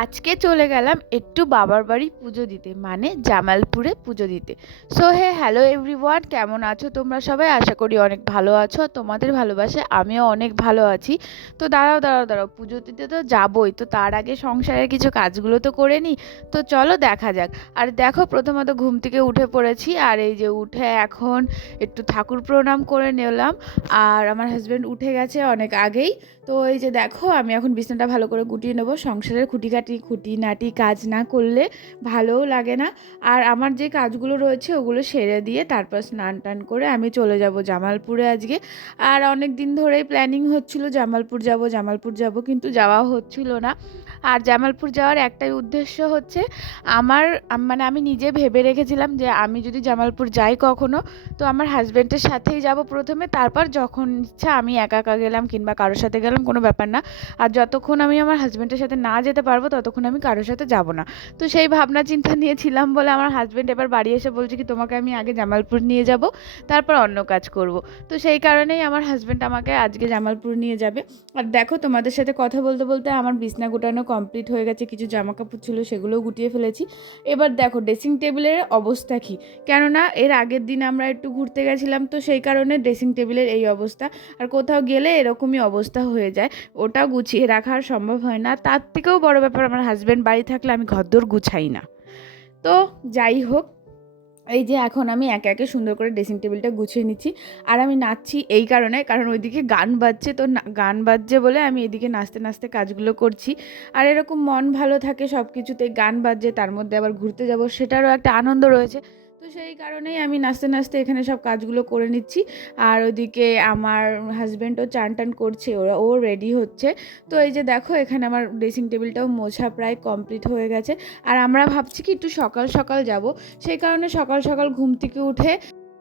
আজকে চলে গেলাম একটু বাবার বাড়ি পুজো দিতে, মানে জামালপুরে পুজো দিতে। সো হ্যালো এভরিওয়ান, কেমন আছো তোমরা সবাই? আশা করি অনেক ভালো আছো। তোমাদের ভালোবাসে আমিও অনেক ভালো আছি। তো দাঁড়াও, পুজো দিতে তো যাবোই, তো তার আগে সংসারের কিছু কাজগুলো তো করে নিই। তো চলো দেখা যাক। আর দেখো, প্রথমত ঘুম থেকে উঠে পড়েছি, আর এই যে উঠে এখন একটু ঠাকুর প্রণাম করে নিলাম। আর আমার হাজব্যান্ড উঠে গেছে অনেক আগেই। তো এই যে দেখো, আমি এখন বিছানাটা ভালো করে গুটিয়ে নেবো। সংসারের খুঁটিনাটি কাজ না করলে ভালোও লাগে না। আর আমার যে কাজগুলো রয়েছে ওগুলো সেরে দিয়ে তারপর স্নান টান করে আমি চলে যাব জামালপুরে আজকে। আর অনেক দিন ধরেই প্ল্যানিং হচ্ছিল জামালপুর যাব, কিন্তু যাওয়া হচ্ছিল না। আর জামালপুর যাওয়ার একটাই উদ্দেশ্য হচ্ছে মানে আমি নিজে ভেবে রেখেছিলাম যে আমি যদি জামালপুর যাই কখনো, তো আমার হাজব্যান্ডের সাথেই যাব প্রথমে, তারপর যখন ইচ্ছা আমি একা একা গেলাম কিংবা কারোর সাথে গেলাম, কোনো ব্যাপার না। আর যতক্ষণ আমি আমার হাজব্যান্ডের সাথে না যেতে পারবো ততক্ষণ আমি কারোর সাথে যাব না। তো সেই ভাবনা চিন্তা নিয়েছিলাম বলে আমার হাজব্যান্ড এবার বাড়ি এসে বলছে কি, তোমাকে আমি আগে জামালপুর নিয়ে যাব, তারপর অন্য কাজ করব। তো সেই কারণেই আমার হাজব্যান্ড আমাকে আজকে জামালপুর নিয়ে যাবে। আর দেখো, তোমাদের সাথে কথা বলতে বলতে আমার বিছনা গোটানো কমপ্লিট হয়ে গেছে। কিছু জামা কাপড় ছিল সেগুলোও গুটিয়ে ফেলেছি। এবার দেখো ড্রেসিং টেবিলের অবস্থা কী। কেননা এর আগের দিন আমরা একটু ঘুরতে গেছিলাম, তো সেই কারণে ড্রেসিং টেবিলের এই অবস্থা। আর কোথাও গেলে এরকমই অবস্থা হয়ে যায়, ওটা গুছিয়ে রাখা আর সম্ভব হয় না। তার থেকেও বড় ব্যাপার, আমার হাজব্যান্ড বাড়ি থাকলে আমি ঘরদোর গুছাই না। তো যাই হোক, এই যে এখন আমি একে একে সুন্দর করে ড্রেসিং টেবিলটা গুছিয়ে নিচ্ছি। আর আমি নাচছি এই কারণে, কারণ ওইদিকে গান বাজছে, তো গান বাজছে বলে আমি এদিকে নাচতে নাচতে কাজগুলো করছি। আর এরকম মন ভালো থাকে সব কিছুতে, গান বাজছে তার মধ্যে আবার ঘুরতে যাব, সেটারও একটা আনন্দ রয়েছে। তো সেই কারণেই আমি নাচতে নাচতে এখানে সব কাজগুলো করে নিচ্ছি। আর ওদিকে আমার হাজব্যান্ডও চান টান করছে, ও রেডি হচ্ছে। তো এই যে দেখো, এখানে আমার ড্রেসিং টেবিলটাও মোছা প্রায় কমপ্লিট হয়ে গেছে। আর আমরা ভাবছি কি একটু সকাল সকাল যাব, সেই কারণে সকাল সকাল ঘুম থেকে উঠে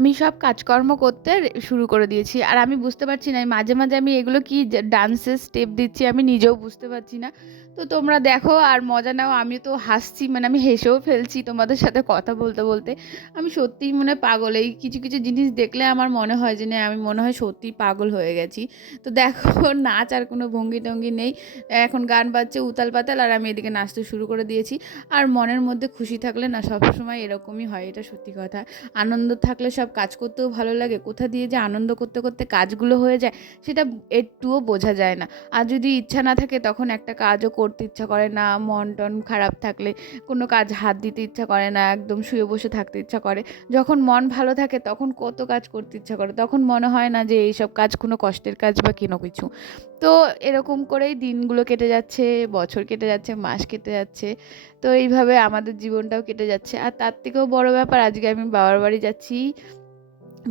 আমি সব কাজকর্ম করতে শুরু করে দিয়েছি। আর আমি বুঝতে পারছি না মাঝে মাঝে আমি এগুলো কি ডান্সের স্টেপ দিচ্ছি, আমি নিজেও বুঝতে পারছি না। তো তোমরা দেখো আর মজা নাও। আমি তো হাসছি, মানে আমি হেসেও ফেলছি তোমাদের সাথে কথা বলতে বলতে। আমি সত্যিই মনে হয় পাগল, এই কিছু কিছু জিনিস দেখলে আমার মনে হয় যে না, আমি মনে হয় সত্যিই পাগল হয়ে গেছি। তো দেখো, নাচ আর কোনো ভঙ্গি টঙ্গি নেই। এখন গান বাজছে উতাল পাতাল, আর আমি এদিকে নাচতে শুরু করে দিয়েছি। আর মনের মধ্যে খুশি থাকলে না সবসময় এরকমই হয়, এটা সত্যি কথা। আনন্দ থাকলে সব কাজ করতেও ভালো লাগে। কোথা দিয়ে যে আনন্দ করতে করতে কাজগুলো হয়ে যায় সেটা একটুও বোঝা যায় না। আর যদি ইচ্ছা না থাকে তখন একটা কাজও করতে ইচ্ছা করে না। মন টন খারাপ থাকলে কোনো কাজ হাত দিতে ইচ্ছা করে না, একদম শুয়ে বসে থাকতে ইচ্ছা করে। যখন মন ভালো থাকে তখন কত কাজ করতে ইচ্ছা করে, তখন মনে হয় না যে এইসব কাজ কোনো কষ্টের কাজ বা কোনো কিছু। তো এরকম করেই দিনগুলো কেটে যাচ্ছে, বছর কেটে যাচ্ছে, মাস কেটে যাচ্ছে। তো এইভাবে আমাদের জীবনটাও কেটে যাচ্ছে। আর তার থেকেও বড় ব্যাপার, আজকে আমি বাবার বাড়ি যাচ্ছি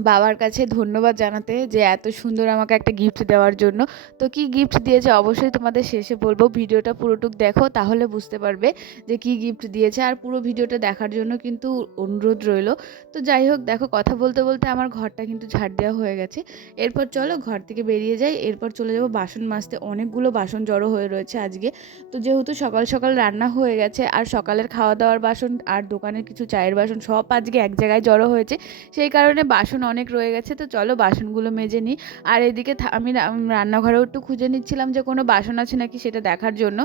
বাবার কাছে ধন্যবাদ জানাতে, যে এত সুন্দর আমাকে একটা গিফট দেওয়ার জন্য। তো কি গিফট দিয়েছে অবশ্যই তোমাদের শেষে বলবো, ভিডিওটা পুরোটুক দেখো তাহলে বুঝতে পারবে যে কি গিফট দিয়েছে। আর পুরো ভিডিওটা দেখার জন্য কিন্তু অনুরোধ রইল। তো যাই হোক, দেখো কথা বলতে বলতে আমার ঘরটা কিন্তু ঝাড় দেওয়া হয়ে গেছে। এরপর চলো ঘর থেকে বেরিয়ে যাই, এরপর চলে যাবো বাসন মাজতে। অনেকগুলো বাসন জড়ো হয়ে রয়েছে আজকে। তো যেহেতু সকাল সকাল রান্না হয়ে গেছে, আর সকালের খাওয়া দাওয়ার বাসন আর দোকানের কিছু চায়ের বাসন সব আজকে এক জায়গায় জড়ো হয়েছে, সেই কারণে বাসন অনেক রয়ে গেছে। তো চলো বাসনগুলো মেজে নিই। আর এদিকে আমি রান্নাঘরেও একটু খুঁজে নিচ্ছিলাম যে কোনো বাসন আছে নাকি সেটা দেখার জন্য।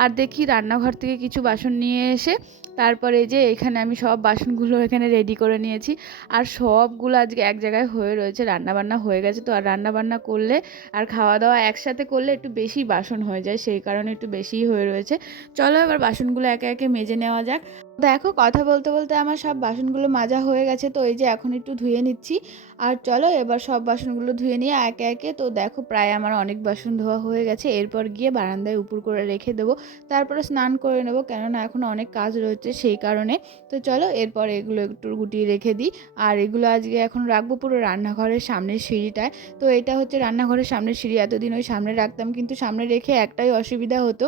আর দেখি রান্নাঘর থেকে কিছু বাসন নিয়ে এসে তারপরে এই যে এখানে আমি সব বাসনগুলো এখানে রেডি করে নিয়েছি। আর সবগুলো আজকে এক জায়গায় হয়ে রয়েছে, রান্নাবান্না হয়ে গেছে। তো আর রান্নাবান্না করলে আর খাওয়া দাওয়া একসাথে করলে একটু বেশি বাসন হয়ে যায়, সেই কারণে একটু বেশিই হয়ে রয়েছে। চলো এবার বাসনগুলো একে একে মেজে নেওয়া যাক। দেখো কথা বলতে বলতে আমার সব বাসনগুলো মাজা হয়ে গেছে। তো এই যে এখন একটু ধুয়ে নিচ্ছি। আর চলো এবার সব বাসনগুলো ধুয়ে নিয়ে একে একে। তো দেখো প্রায় আমার অনেক বাসন ধোয়া হয়ে গেছে। এরপর গিয়ে বারান্দায় উপর করে রেখে দেবো, তারপরে স্নান করে নেবো, কেননা এখন অনেক কাজ রয়েছে সেই কারণে। তো চলো এরপর এগুলো একটু গুটিয়ে রেখে দিই। আর এগুলো আজকে এখন রাখবো পুরো রান্নাঘরের সামনের সিঁড়িটায়। তো এটা হচ্ছে রান্নাঘরের সামনের সিঁড়ি, এতদিন ওই সামনে রাখতাম, কিন্তু সামনে রেখে একটাই অসুবিধা হতো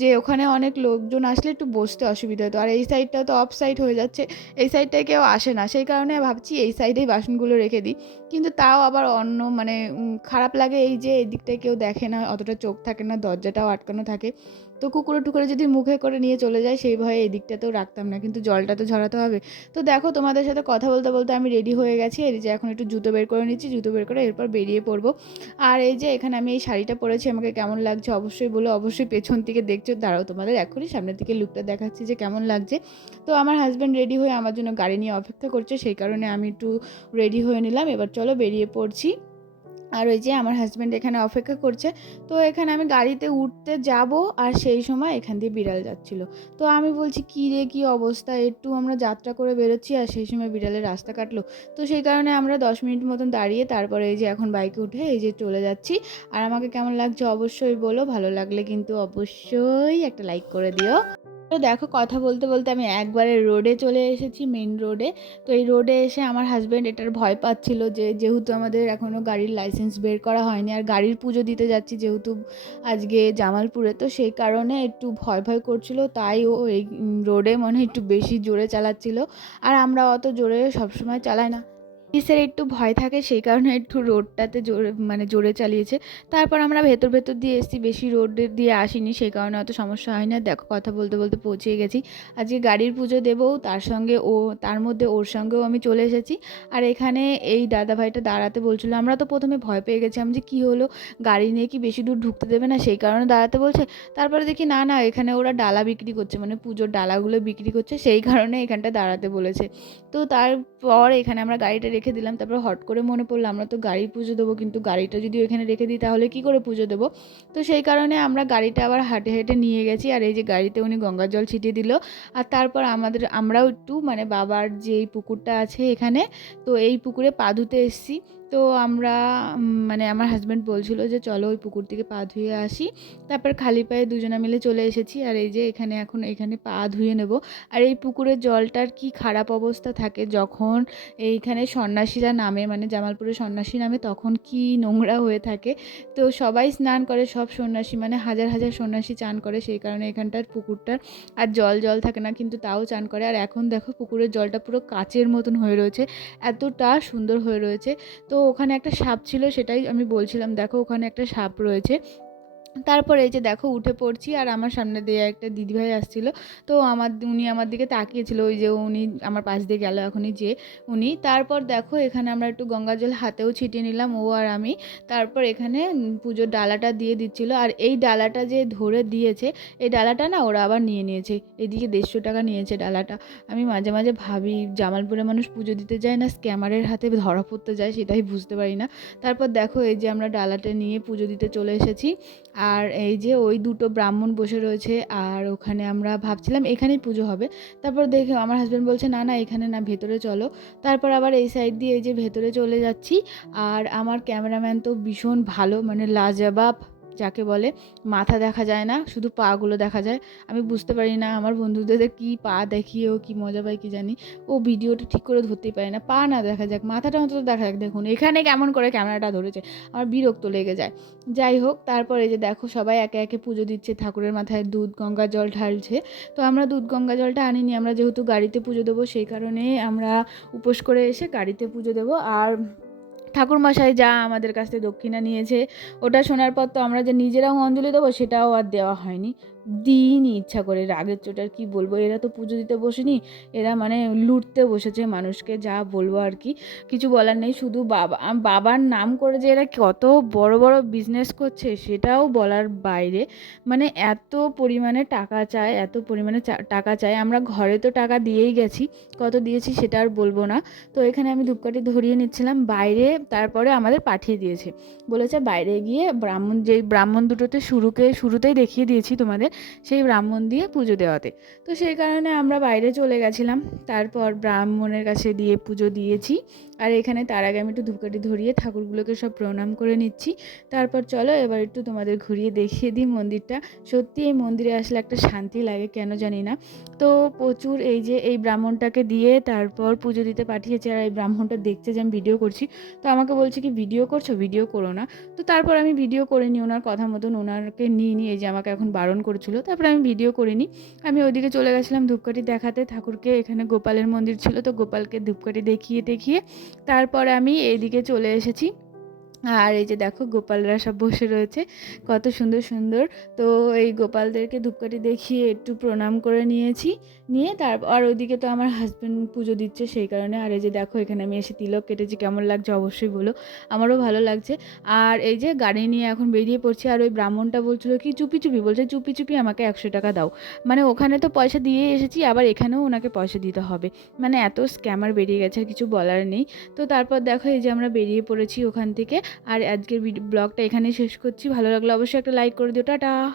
যে ওখানে অনেক লোকজন আসলে একটু বসতে অসুবিধা হতো। আর এই সাইডটা তো অফ সাইড হয়ে যাচ্ছে, এই সাইডটায় কেউ আসে না, সেই কারণে ভাবছি এই সাইডেই বাসনগুলো রেখে দিই। কিন্তু তাও আবার অন্য মানে খারাপ লাগে এই যে এই দিকটায় কেউ দেখে না, অতটা চোখ থাকে না, দরজাটাও আটকানো থাকে। তো কুকুরে টুকুরে যদি মুখে করে নিয়ে চলে যায় সেই ভয়ে এই দিকটাতেও রাখতাম না, কিন্তু জলটা তো ঝরাতে হবে। তো দেখো তোমাদের সাথে কথা বলতে বলতে আমি রেডি হয়ে গেছি। এই যে এখন একটু জুতো বের করে নিচ্ছি, জুতো বের করে এরপর বেরিয়ে পড়বো। আর এই যে এখানে আমি এই শাড়িটা পরেছি, আমাকে কেমন লাগছে অবশ্যই বলো। অবশ্যই পেছন থেকে দেখছো, দাঁড়াও তোমাদের এখনই সামনের দিকে লুকটা দেখাচ্ছি যে কেমন লাগছে। তো আমার হাজব্যান্ড রেডি হয়ে আমার জন্য গাড়ি নিয়ে অপেক্ষা করছে, সেই কারণে আমি একটু রেডি হয়ে নিলাম। এবার চলো বেরিয়ে পড়ছি। আর ওই যে আমার হাজব্যান্ড এখানে অপেক্ষা করছে। তো এখানে আমি গাড়িতে উঠতে যাব, আর সেই সময় এখান দিয়ে বিড়াল যাচ্ছিল। তো আমি বলছি কী রে কী অবস্থা, একটু আমরা যাত্রা করে বেরোচ্ছি আর সেই সময় বিড়ালের রাস্তা কাটলো। তো সেই কারণে আমরা 10 মিনিট মতন দাঁড়িয়ে তারপরে এই যে এখন বাইকে উঠে এই যে চলে যাচ্ছি। আর আমাকে কেমন লাগছে অবশ্যই বলো, ভালো লাগলে কিন্তু অবশ্যই একটা লাইক করে দিও। তো দেখো কথা বলতে বলতে আমি একবারে রোডে চলে এসেছি, মেন রোডে। তো এই রোডে এসে আমার হাজব্যান্ড এটার ভয় পাচ্ছিল যে যেহেতু আমাদের এখনও গাড়ির লাইসেন্স বের করা হয়নি আর গাড়ির পুজো দিতে যাচ্ছি যেহেতু আজকে জামালপুরে, তো সেই কারণে একটু ভয় ভয় করছিল। তাই ও এই রোডে মনে হয় একটু বেশি জোরে চালাচ্ছিল। আর আমরা অত জোরে সবসময় চালাই না, পুলিশের একটু ভয় থাকে, সেই কারণে একটু রোডটাতে জোরে মানে জোরে চালিয়েছে। তারপর আমরা ভেতর ভেতর দিয়ে এসেছি, বেশি রোডে দিয়ে আসিনি, সেই কারণে অত সমস্যা হয় না। দেখো কথা বলতে বলতে পৌঁছে গেছি। আজকে গাড়ির পুজো দেবো, তার সঙ্গে তার মধ্যে ওর সঙ্গেও আমি চলে এসেছি। আর এখানে এই দাদাভাইটা দাঁড়াতে বলছিল, আমরা তো প্রথমে ভয় পেয়ে গেছিলাম যে কী হলো, গাড়ি নিয়ে কি বেশি দূর ঢুকতে দেবে না, সেই কারণে দাঁড়াতে বলছে। তারপরে দেখি না না, এখানে ওরা ডালা বিক্রি করছে, মানে পুজোর ডালাগুলো বিক্রি করছে, সেই কারণে এখানটা দাঁড়াতে বলেছে। তো তারপর এখানে আমরা গাড়িটা রেখে দিলাম। তারপর হট করে মনে পড়লো আমরা তো গাড়ি পুজো দেবো, কিন্তু গাড়িটা যদি ওইখানে রেখে দিই তাহলে কি করে পুজো দেবো। তো সেই কারণে আমরা গাড়িটা আবার হেঁটে হেঁটে নিয়ে গেছি। আর এই যে গাড়িতে উনি গঙ্গার জল ছিটিয়ে দিল। আর তারপর আমরাও একটু মানে বাবার যে এই পুকুরটা আছে এখানে, তো এই পুকুরে পা ধুতে এসেছি। তো আমরা মানে আমার হাজব্যান্ড বলছিল যে চলো ওই পুকুর থেকে পা ধুয়ে আসি। তারপর খালি পায়ে দুজনে মিলে চলে এসেছি। আর এই যে এখানে পা ধুয়ে নেব। আর এই পুকুরের জলটার কি খারাপ অবস্থা থাকে যখন এইখানে সন্ন্যাসীরা নামে, মানে জামালপুরে সন্ন্যাসী নামে, তখন কি নোংরা হয়ে থাকে। তো সবাই স্নান করে, সব সন্ন্যাসী মানে হাজার হাজার সন্ন্যাসী চান করে, সেই কারণে এখানটার পুকুরটার আর জল থাকে না, কিন্তু তাও চান করে। আর এখন দেখো পুকুরের জলটা পুরো কাচের মতন হয়ে রয়েছে, এতটা সুন্দর হয়ে রয়েছে। তো ওখানে একটা সাপ ছিল, সেটাই আমি বলছিলাম, দেখো ওখানে একটা সাপ রয়েছে। তারপর এই যে দেখো উঠে পড়ছি, আর আমার সামনে দিয়ে একটা দিদিভাই আসছিল। তো উনি আমার দিকে তাকিয়েছিল, ওই যে উনি আমার পাশ দিয়ে গেল এখনই যে উনি। তারপর দেখো এখানে আমরা একটু গঙ্গা জল হাতেও ছিটিয়ে নিলাম ও আর আমি। তারপর এখানে পুজোর ডালাটা দিয়ে দিচ্ছিল, আর এই ডালাটা যে ধরে দিয়েছে, এই ডালাটা না ওরা আবার নিয়ে নিয়েছে, এদিকে 150 টাকা নিয়েছে ডালাটা। আমি মাঝে মাঝে ভাবি জামালপুরে মানুষ পুজো দিতে যায় না স্ক্যামারের হাতে ধরা পড়তে যায়, সেটাই বুঝতে পারি না। তারপর দেখো এই যে আমরা ডালাটা নিয়ে পুজো দিতে চলে এসেছি। আর এই যে ওই দুটো ব্রাহ্মণ বসে রয়েছে, আর ওখানে আমরা ভাবছিলাম এখানেই পুজো হবে। তারপর দেখে আমার হাজব্যান্ড বলছে না না এখানে না, ভেতরে চলো। তারপর আবার এই সাইড দিয়ে এই যে ভেতরে চলে যাচ্ছি। আর আমার ক্যামেরাম্যান তো ভীষণ ভালো, মানে লাজবাব যাকে বলে, মাথা দেখা যায় না, শুধু পাগুলো দেখা যায়। আমি বুঝতে পারি না আমার বন্ধুদের কি পা দেখিয়ে ও কি মজা পায় কি জানি। ও ভিডিওটা ঠিক করে ধরতেই পারে না, পা না দেখা যাক, মাথাটা অন্তত দেখা যাক। দেখুন এখানে কেমন করে ক্যামেরাটা ধরেছে, আমার বিরক্ত লেগে যায়। যাই হোক, তারপরে যে দেখো সবাই একে একে পুজো দিচ্ছে, ঠাকুরের মাথায় দুধ গঙ্গা জল ঢালছে। তো আমরা দুধ গঙ্গা জলটা আনিনি, আমরা যেহেতু গাড়িতে পুজো দেবো সেই কারণে আমরা উপোস করে এসে গাড়িতে পুজো দেবো। আর ঠাকুরমশাই যা আমাদের কাছ থেকে দক্ষিণা নিয়েছে, ওটা শোনার পর তো আমরা যে নিজেরাও অঞ্জলি দেবো সেটাও আর দেওয়া হয়নি, দিইনি ইচ্ছা করে, রাগের চোট আর কি বলবো। এরা তো পুজো দিতে বসেনি, এরা মানে লুটতে বসেছে মানুষকে, যা বলবো আর কি, কিছু বলার নেই। শুধু বাবার নাম করে যে এরা কত বড় বড় বিজনেস করছে সেটাও বলার বাইরে। মানে এত পরিমাণে টাকা চায়, এত পরিমাণে টাকা চায়। আমরা ঘরে তো টাকা দিয়েই গেছি, কত দিয়েছি সেটা আর বলবো না। তো এখানে আমি ধূপকাঠি ধরিয়ে নিচ্ছিলাম বাইরে, তারপরে আমাদের পাঠিয়ে দিয়েছে, বলেছে বাইরে গিয়ে যেই ব্রাহ্মণ দুটোতে শুরুতেই দেখিয়ে দিয়েছি তোমাদের, সেই ব্রাহ্মণ দিয়ে পুজো দেওয়াতে। তো সেই কারণে আমরা বাইরে চলে গেছিলাম, তারপর ব্রাহ্মণের কাছে দিয়ে পুজো দিয়েছি। আর এখানে তার আগে আমি একটু ধূপকাঠি ধরিয়ে ঠাকুরগুলোকে সব প্রণাম করে নিচ্ছি। তারপর চলো এবার একটু তোমাদের ঘুরিয়ে দেখিয়ে দিই মন্দিরটা। সত্যি এই মন্দিরে আসলে একটা শান্তি লাগে, কেন জানি না। তো প্রচুর এই যে এই ব্রাহ্মণটাকে দিয়ে তারপর পুজো দিতে পাঠিয়েছে। আর এই ব্রাহ্মণটা দেখছে যে আমি ভিডিও করছি, তো আমাকে বলছে কি ভিডিও করছো, ভিডিও করো না। তো তারপর আমি ভিডিও করে নিই, ওনার কথা মতন ওনাকে নিয়ে এই যে আমাকে এখন বারণ করেছিল, তারপরে আমি ভিডিও করিনি। আমি ওইদিকে চলে গেছিলাম ধূপকাঠি দেখাতে ঠাকুরকে। এখানে গোপালের মন্দির ছিল, তো গোপালকে ধূপকাঠি দেখিয়ে তারপরে আমি এইদিকে চলে এসেছি। আর এই যে দেখো গোপালরা সব বসে রয়েছে, কত সুন্দর সুন্দর। তো এই গোপালদেরকে ধূপকাঠি দেখিয়ে একটু প্রণাম করে নিয়েছি, নিয়ে তারপর ওইদিকে তো আমার হাজব্যান্ড পুজো দিচ্ছে সেই কারণে। আর এই যে দেখো এখানে আমি এসে তিলক কেটেছি, কেমন লাগছে অবশ্যই বলো, আমারও ভালো লাগছে। আর এই যে গাড়ি নিয়ে এখন বেরিয়ে পড়ছি। আর ওই ব্রাহ্মণটা বলছিল কি চুপি চুপি, বলছে চুপি চুপি আমাকে 100 টাকা দাও। মানে ওখানে তো পয়সা দিয়ে এসেছি, আবার এখানেও ওনাকে পয়সা দিতে হবে। মানে এত স্ক্যামার বেরিয়ে গেছে, আর কিছু বলার নেই। তো তারপর দেখো এই যে আমরা বেরিয়ে পড়েছি ওখান থেকে। আর আজকের ব্লগটা এখানেই শেষ করছি। ভালো লাগলে অবশ্যই একটা লাইক করে দিও। টাটা।